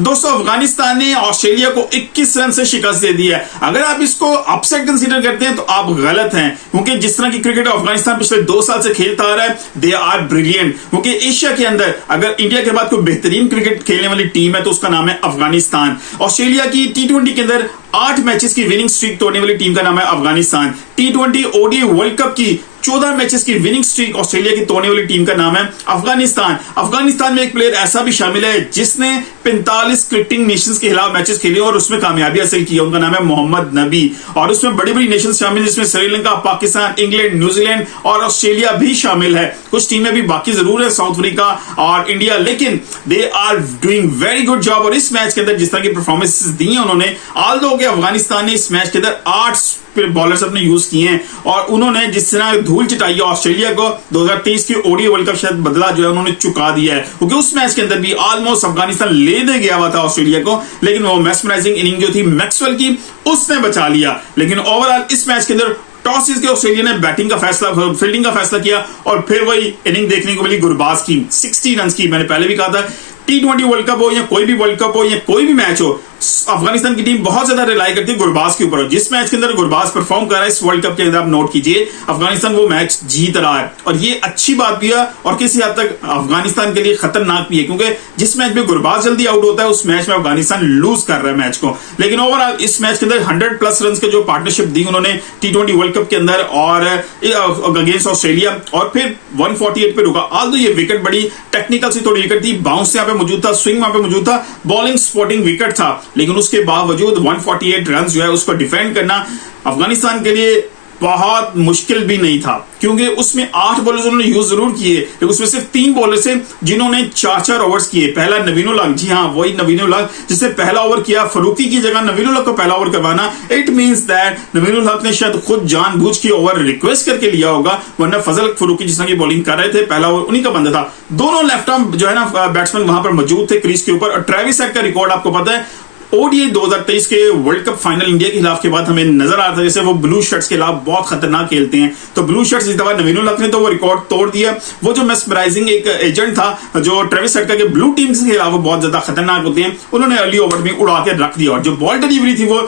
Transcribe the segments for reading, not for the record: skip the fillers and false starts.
दोस्तों अफगानिस्तान ने ऑस्ट्रेलिया को 21 रन से शिकस्त दे दी है। अगर आप इसको अपसेट कंसीडर करते हैं तो आप गलत हैं, क्योंकि जिस तरह की क्रिकेट अफगानिस्तान पिछले 2 साल से खेलता आ रहा है, दे आर ब्रिलियंट। क्योंकि एशिया के अंदर अगर इंडिया के बाद कोई बेहतरीन क्रिकेट खेलने वाली टीम है तो उसका नाम है अफगानिस्तान। ऑस्ट्रेलिया की T20 के अंदर 8 मैचेस की विनिंग स्ट्रीक तोड़ने वाली टीम का नाम है Afghanistan. T20 ODI world cup की 14 मैचेस की विनिंग स्ट्रीक ऑस्ट्रेलिया की तोड़ने वाली टीम का नाम है अफगानिस्तान। अफगानिस्तान में एक प्लेयर ऐसा भी शामिल है जिसने 45 क्रिकेटिंग नेशंस के खिलाफ मैचेस खेले और उसमें कामयाबी हासिल की। उनका नाम है मोहम्मद नबी। और उसमें बड़ी बड़ी नेशंस शामिल जिसमें श्रीलंका, पाकिस्तान, इंग्लैंड, न्यूजीलैंड और ऑस्ट्रेलिया भी शामिल है। कुछ टीमें भी बाकी जरूर है, साउथ अफ्रीका और इंडिया, लेकिन they are doing very good job. और इस मैच के अंदर जिस तरह की परफॉर्मेंस दी है उन्होंने, ऑल्दो कि अफगानिस्तान ने इस मैच के अंदर 8 बॉलर्स अपने यूज किए हैं और उन्होंने जिस तरह धूल चिटाई है ऑस्ट्रेलिया को, 2023 की ODI वर्ल्ड कप शायद बदला जो है उन्होंने चुका दिया है। क्योंकि उस मैच के अंदर भी ऑलमोस्ट अफगानिस्तान ले दे गया हुआ था ऑस्ट्रेलिया को, लेकिन वो मैस्मराइजिंग इनिंग जो थी मैक्सवेल की उसने बचा लिया। लेकिन ओवरऑल इस मैच के अंदर टॉस जीत के ऑस्ट्रेलिया ने बैटिंग का फैसला, फील्डिंग का फैसला किया और फिर वही इनिंग देखने को मिली गुरबाज की 60 रन की। मैंने पहले भी कहा था T20 वर्ल्ड कप हो या कोई भी वर्ल्ड कप हो या कोई भी मैच हो, अफगानिस्तान की टीम बहुत ज्यादा रिलाई करती है गुरबाज के ऊपर। जिस मैच के अंदर गुरबाज परफॉर्म कर रहा है इस वर्ल्ड कप के अंदर, आप नोट कीजिए अफगानिस्तान वो मैच जीत रहा है। और ये अच्छी बात भी है और किसी हद तक अफगानिस्तान के लिए खतरनाक भी है, क्योंकि जिस मैच में गुरबाज जल्दी आउट होता है उस मैच में अफगानिस्तान लूज कर रहा है मैच को। लेकिन ओवरऑल इस मैच के अंदर 100+ रन के जो पार्टनरशिप दी उन्होंने T20 वर्ल्ड कप के अंदर और अगेंस्ट ऑस्ट्रेलिया, और फिर 148 पे रुका। आल्दो ये विकेट बड़ी टेक्निकल सी थोड़ी विकेट थी, बाउंस यहाँ पे मौजूद था, स्विंग वहां पे मौजूद था, बॉलिंग स्पॉटिंग विकेट था, लेकिन उसके बावजूद 148 रन जो है उसको डिफेंड करना अफगानिस्तान के लिए बहुत मुश्किल भी नहीं था, क्योंकि उसमें 8 बॉलर्स उन्होंने यूज जरूर किए, लेकिन उसमें सिर्फ 3 बॉलर्स थे जिन्होंने 4-4 ओवर्स किए। पहला नवीन उल हक, जी हाँ वही नवीन उल हक जिसने पहला ओवर किया। फरूकी की जगह नवीन उल हक को पहला ओवर करवाना, इट मींस दैट नवीन उल हक ने शायद खुद जानबूझ के ओवर रिक्वेस्ट करके लिया होगा, वरना फजल फरूकी जिस तरह की बॉलिंग कर रहे थे पहला ओवर उन्हीं का बंदा था। दोनों लेफ्ट आर्म जो है ना बैट्समैन वहां पर मौजूद थे क्रीज के ऊपर। और ट्रेविस हेड का रिकॉर्ड आपको पता है, ODI 2023 के वर्ल्ड कप फाइनल इंडिया के खिलाफ के बाद हमें नजर आता है जैसे वो ब्लू शर्ट्स के खिलाफ बहुत खतरनाक खेलते हैं, तो ब्लू शर्ट्स इस दफा नवीन उल हक ने तो वो रिकॉर्ड तोड़ दिया। वो जो मेस्मराइजिंग एक एजेंट था जो ट्रेविस हेड के ब्लू टीम के खिलाफ वो बहुत ज्यादा खतरनाक होते हैं, उन्होंने अर्ली ओवर में उड़ा के रख दिया। और जो बॉल डिलीवरी थी वो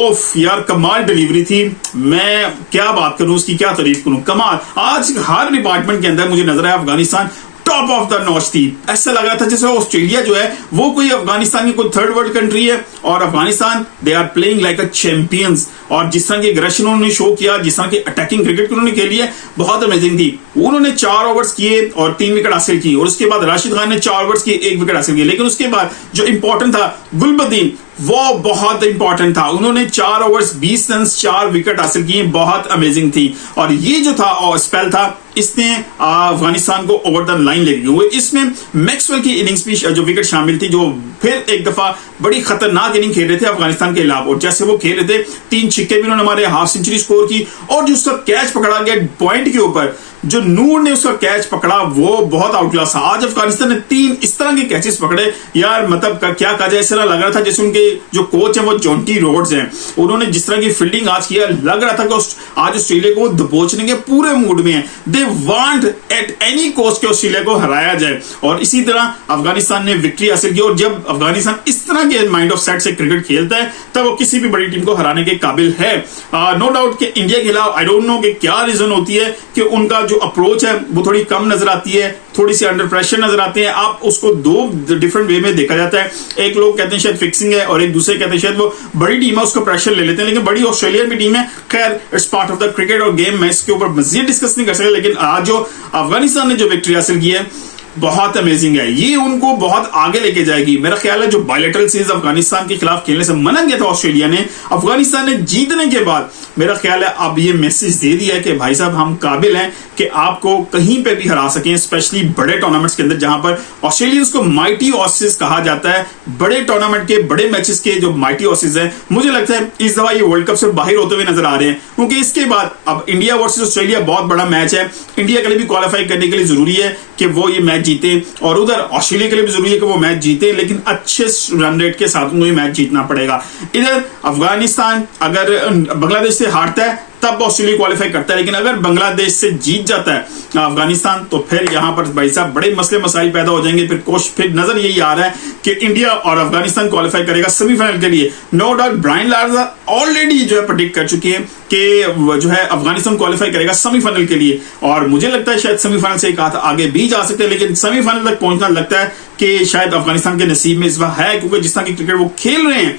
ओफ यार कमाल डिलीवरी थी। मैं क्या बात करूं, उसकी क्या तारीफ करूं, कमाल। आज हर डिपार्टमेंट के अंदर मुझे नजर आया Afghanistan top of the notch थी। ऐसा लग रहा था जैसे ऑस्ट्रेलिया जो है वो कोई अफगानिस्तान की कोई थर्ड वर्ल्ड कंट्री है और Afghanistan they are playing like a champions. और जिस तरह की एग्रेशन उन्होंने शो किया, जिस तरह की अटैकिंग क्रिकेट उन्होंने खेली है, बहुत अमेजिंग थी। उन्होंने 4 ओवर्स किए और 3 विकेट हासिल की, और उसके बाद राशिद खान ने 4 ओवर्स किए, 1 विकेट हासिल किया। लेकिन उसके बाद जो इंपॉर्टेंट था गुलबदीन, वो बहुत इंपॉर्टेंट था। उन्होंने 4 ओवर्स 20 रन 4 विकेट हासिल किए, बहुत अमेजिंग थी। और ये जो था स्पेल था इसने अफगानिस्तान को ओवर द लाइन ले गई। इसमें मैक्सवेल की इनिंग्स भी जो विकेट शामिल थी, जो फिर एक दफा बड़ी खतरनाक इनिंग खेल रहे थे अफगानिस्तान के खिलाफ। और जैसे वो खेल रहे थे 3 छक्के भी उन्होंने हमारे हाफ सेंचुरी स्कोर की, और जो उसका कैच पकड़ा गया पॉइंट के ऊपर, जो नूर ने उसका कैच पकड़ा वो बहुत आउटक्लास था। आज अफगानिस्तान ने 3 इस तरह के कैचेस पकड़े यार, मतलब क्या कहा जाए, ऐसा लग रहा था जैसे उनके जो कोच है वो जॉन्टी रोड्स हैं। उन्होंने जिस तरह की फील्डिंग आज किया, लग रहा था कि आज ऑस्ट्रेलिया को दबोचने के पूरे मूड में है। They want at any cost के ऑस्ट्रेलिया को हराया जाए, और इसी तरह अफगानिस्तान ने विक्ट्री हासिल की। और जब अफगानिस्तान इस तरह के माइंड ऑफ सेट से क्रिकेट खेलता है तब वो किसी भी बड़ी टीम को हराने के काबिल है। नो डाउट कि इंडिया के खिलाफ आई डोंट नो कि क्या रीजन होती है कि उनका जो अप्रोच है वो थोड़ी कम नजर आती है, थोड़ी सी अंडर प्रेशर नजर आते हैं। आप उसको 2 डिफरेंट वे में देखा जाता है। एक लोग कहते हैं शायद फिक्सिंग है और एक दूसरे कहते हैं शायद वो बड़ी टीम है उसको प्रेशर ले लेते हैं, लेकिन बड़ी ऑस्ट्रेलिया की टीम है। खैर it's part of the cricket और गेम, मैं इसके ऊपर मजीद डिस्कस नहीं कर सकता। लेकिन आज जो अफगानिस्तान ने जो विक्ट्री हासिल की है बहुत अमेजिंग है, ये उनको बहुत आगे लेके जाएगी। मेरा ख्याल है जो बायलैटरल सीरीज अफगानिस्तान के खिलाफ खेलने से मना किया था ऑस्ट्रेलिया ने, अफगानिस्तान ने जीतने के बाद मेरा ख्याल है अब ये मैसेज दे दिया है कि भाई साहब हम काबिल हैं कि आपको कहीं पे भी हरा सकें, स्पेशली बड़े टूर्नामेंट्स के अंदर जहां पर ऑस्ट्रेलियंस को माइटी ऑसीज कहा जाता है। बड़े टूर्नामेंट के बड़े मैचेस के जो माइटी ऑसीज हैं, मुझे लगता है इस दफा ये वर्ल्ड कप से बाहर होते हुए नजर आ रहे हैं, क्योंकि इसके बाद अब इंडिया वर्सेस ऑस्ट्रेलिया बहुत बड़ा मैच है। इंडिया के लिए भी क्वालिफाई करने के लिए जरूरी है कि वो ये मैच जीते, और उधर ऑस्ट्रेलिया के लिए भी जरूरी है कि वो मैच जीते, लेकिन अच्छे रन रेट के साथ उनको ये मैच जीतना पड़ेगा। इधर अफगानिस्तान अगर बांग्लादेश से हारता है तब ऑस्ट्रेलिया क्वालिफाई करता है। लेकिन अगर बांग्लादेश से जीत जाता है अफगानिस्तान तो फिर यहां पर भाई साहब बड़े मसले मसाइल पैदा हो जाएंगे। फिर नजर यही आ रहा है कि इंडिया और अफगानिस्तान क्वालिफाई करेगा सेमीफाइनल के लिए। No doubt Brian Lara already जो है प्रेडिक्ट कर चुकी है कि जो है अफगानिस्तान क्वालिफाई करेगा सेमीफाइनल के लिए, और मुझे लगता है शायद सेमीफाइनल से एक हाथ आगे भी जा सकते हैं, लेकिन सेमीफाइनल तक पहुंचना लगता है कि शायद अफगानिस्तान के नसीब में इस बार है, क्योंकि जिस तरह की क्रिकेट वो खेल रहे हैं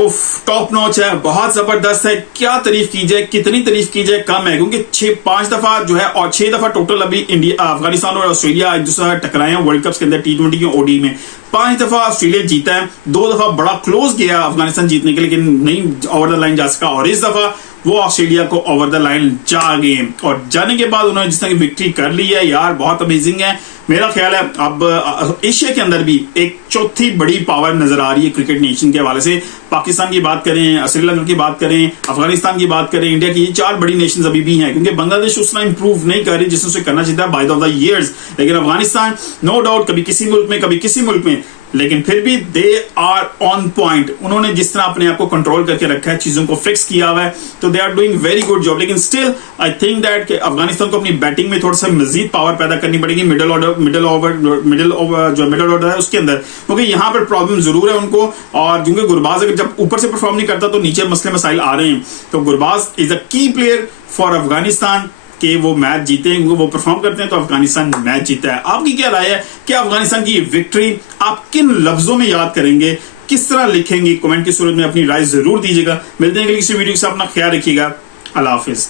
उफ टॉप नॉच है, बहुत जबरदस्त है। क्या तारीफ की जाए, कितनी तारीफ की जाए कम है, क्योंकि 5 दफा जो है और 6 दफा टोटल अभी इंडिया अफगानिस्तान और ऑस्ट्रेलिया एक दूसरे टकराए हैं वर्ल्ड कप के अंदर T20 के ओडी में। 5 दफा ऑस्ट्रेलिया जीता है, 2 दफा बड़ा क्लोज गया अफगानिस्तान जीतने के, लेकिन नहीं ओवर द लाइन जा सका, और इस दफा वो ऑस्ट्रेलिया को ओवर द लाइन जा गए, और जाने के बाद उन्होंने जिस तरह की विक्ट्री कर ली है यार, बहुत अमेजिंग है। मेरा ख्याल है अब एशिया के अंदर भी एक चौथी बड़ी पावर नजर आ रही है क्रिकेट नेशन के हवाले से। पाकिस्तान की बात करें, श्रीलंका की बात करें, अफगानिस्तान की बात करें, इंडिया की, ये 4 बड़ी नेशंस अभी भी हैं, क्योंकि बांग्लादेश उतना इंप्रूव नहीं कर रही जिसने उसे करना चाहिए बाय द ईयर्स। लेकिन अफगानिस्तान नो डाउट कभी किसी मुल्क में कभी किसी मुल्क में, लेकिन फिर भी दे आर ऑन पॉइंट। उन्होंने जिस तरह अपने आप को कंट्रोल करके रखा है, चीजों को फिक्स किया हुआ है, तो they are doing very good job. लेकिन still I think that Afghanistan को अपनी बैटिंग में थोड़ा सा मजीद पावर पैदा करनी पड़ेगी मिडिल ऑर्डर है उसके अंदर, क्योंकि यहाँ पर प्रॉब्लम जरूर है उनको। और क्योंकि गुरबाज अगर जब ऊपर से परफॉर्म नहीं करता तो नीचे मसले मसाइल आ रहे हैं, तो गुरबाज इज अ की प्लेयर फॉर अफगानिस्तान कि वो मैच जीते, वो परफॉर्म करते हैं तो अफगानिस्तान मैच जीता है। आपकी क्या राय है कि अफगानिस्तान की विक्ट्री आप किन लफ्जों में याद करेंगे, किस तरह लिखेंगे? कमेंट की सूरत में अपनी राय जरूर दीजिएगा। मिलते हैं अगली किसी वीडियो से, अपना ख्याल रखिएगा। अल्लाह हाफिज।